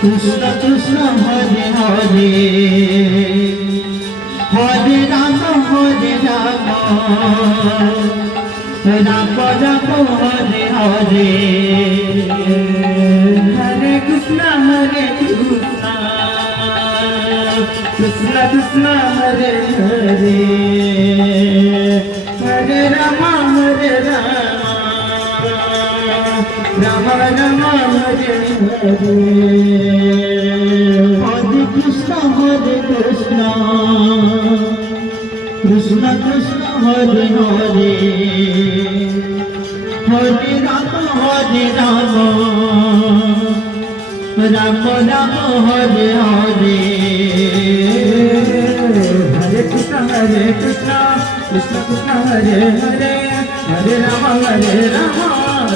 Krishna Krishna Hare Hare Hare Ram Ram Ram Hare Hare Hare Krishna Krishna Krishna Hare Hare Hare Ram Ram Ram Hare Hare Hare Krishna Krishna Krishna Hare Hare Hare Ram Ram Ram Hare Hare Hare Krishna Krishna Krishna Hare Hare Hare Ram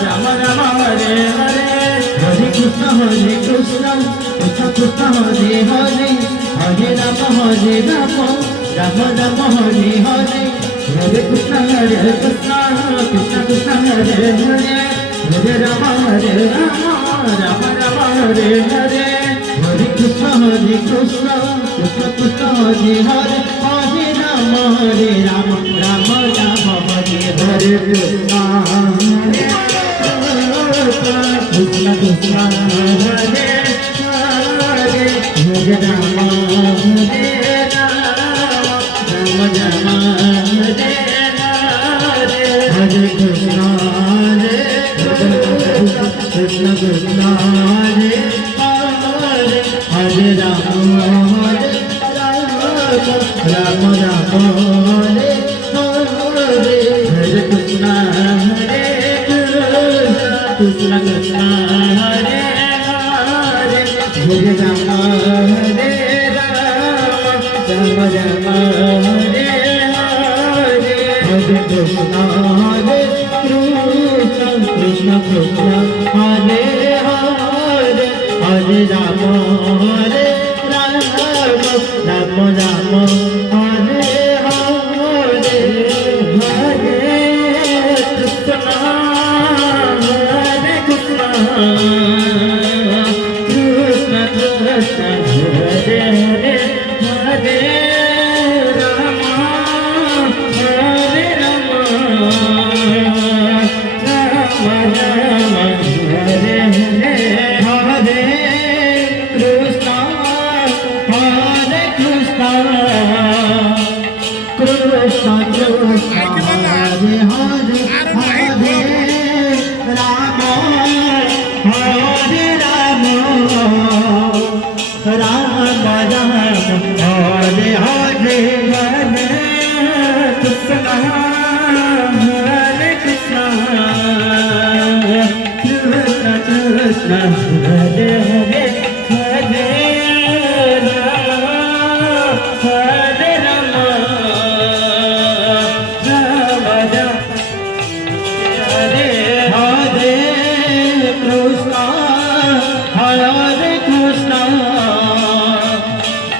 Ram Ram Hare Hare Hare Krishna Krishna Krishna Hare Hare Hare Ram Ram Ram Hare Hare Hare Krishna Krishna Krishna Hare Hare Hare Ram Ram Ram Hare Hare Hare Krishna Krishna Krishna Hare Hare Hare Ram Ram Ram Hare Hare Krishna Krishna Krishna Hare Hare Hare Ram Ram Hare Hare Hare Krishna Krishna Krishna Hare Hare Hare Ram Ram Hare Hare Hare Krishna Krishna Krishna Hare Hare Hare Ram Ram Ram Hare Hare Hare Krishna Krishna Krishna Hare Hare Hare Ram Ram Ram Hare Hare Hare Krishna Krishna Krishna Krishna Hare Hare Hare Ram Hare Ram Ram Ram Hare Hare Hare Krishna Krishna Krishna Krishna Hare Hare Hare Ram Hare Ram Ram Ram Hare Hare Hare Krishna Hare Krishna Krishna Krishna Hare Hare Hare Ram Hare Ram Ram Ram Hare Hare Krishna Hare Krishna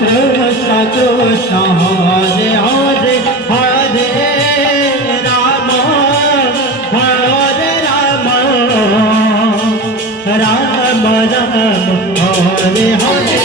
Krishna Krishna Hare Hare Hare Ram Hare Ram Ram Ram Hare Hare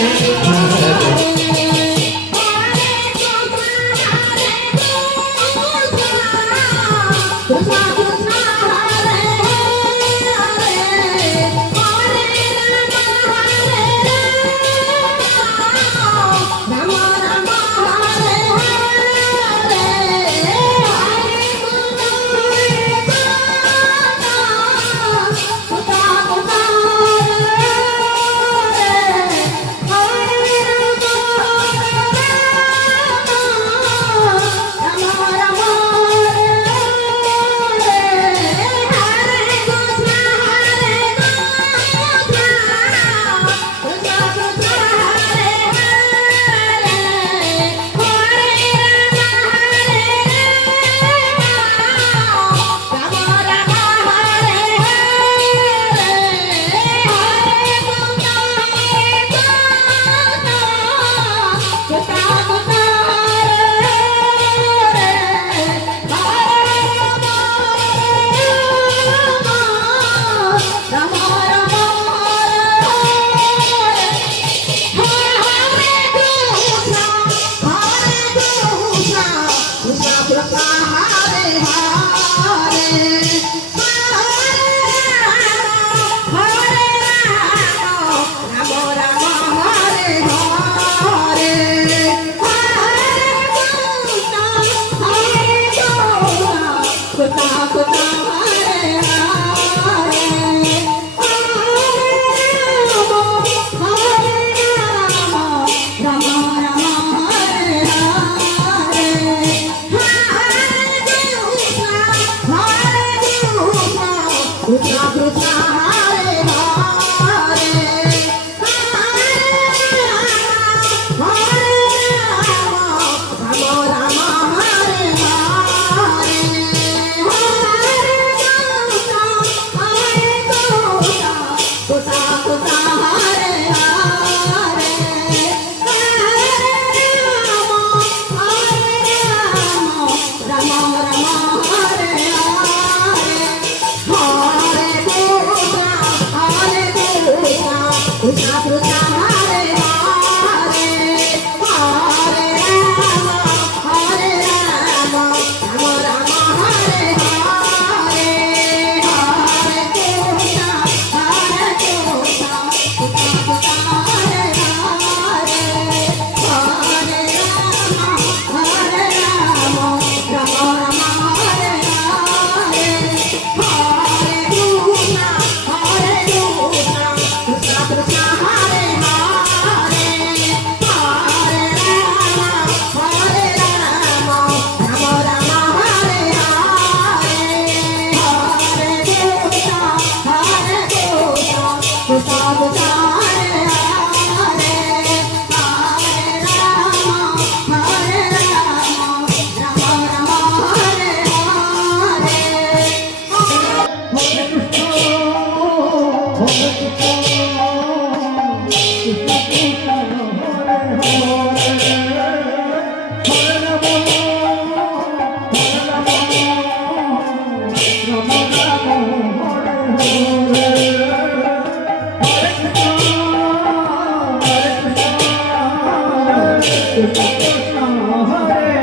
Krishna Krishna Hare Hare Hare Rama Rama Rama Hare Hare Hare Krishna Krishna Krishna Hare Hare Hare Rama Rama Hare Hare Hare Krishna Krishna Krishna Hare Hare Hare Rama Rama Rama Hare Hare Hare Krishna Krishna Krishna Hare Hare Hare Rama Rama Rama Hare Hare Hare Krishna Krishna Krishna Hare Hare Hare Rama Rama Rama Hare Hare Hare Krishna Krishna Krishna Hare Hare Hare Rama Rama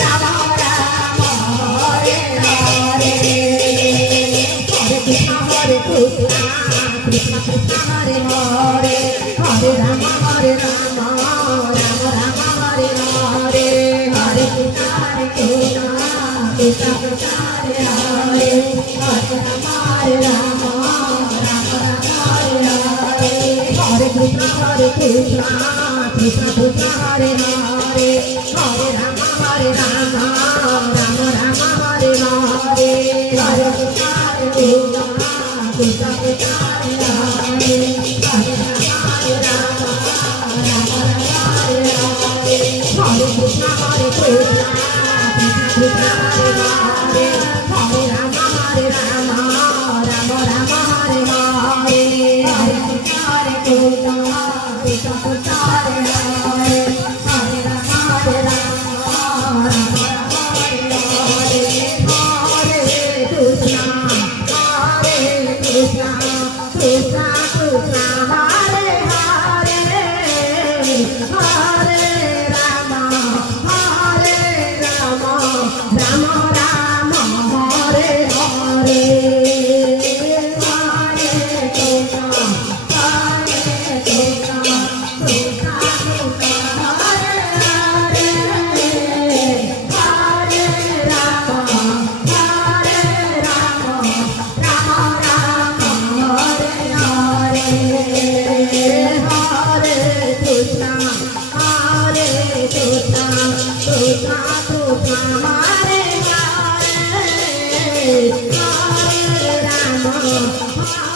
Rama Hare Hare Hare Krishna Krishna Krishna Hare Hare Hare Rama Rama Rama Hare Hare Hare Krishna Krishna Krishna Hare Hare Hare Rama Rama Rama Hare Hare Hare Krishna Krishna Krishna Hare Hare Hare Rama Rama Rama Rama Hare Hare Hare Krishna Krishna Krishna Hare Hare Hare Rama Rama Rama Rama Hare Hare Hare Krishna Krishna Krishna Hare Hare Hare Rama Rama Rama Rama Hare Hare Hare Krishna Krishna Krishna Hare Hare Hare Rama Rama Rama Rama Hare Hare Hare Krishna Krishna Krishna Hare Hare Hare Rama Rama Rama Hare Hare Hare Krishna Krishna Krishna Hare Hare Hare Rama Rama Rama Hare Hare Hare Krishna Krishna Krishna Hare Hare Hare Rama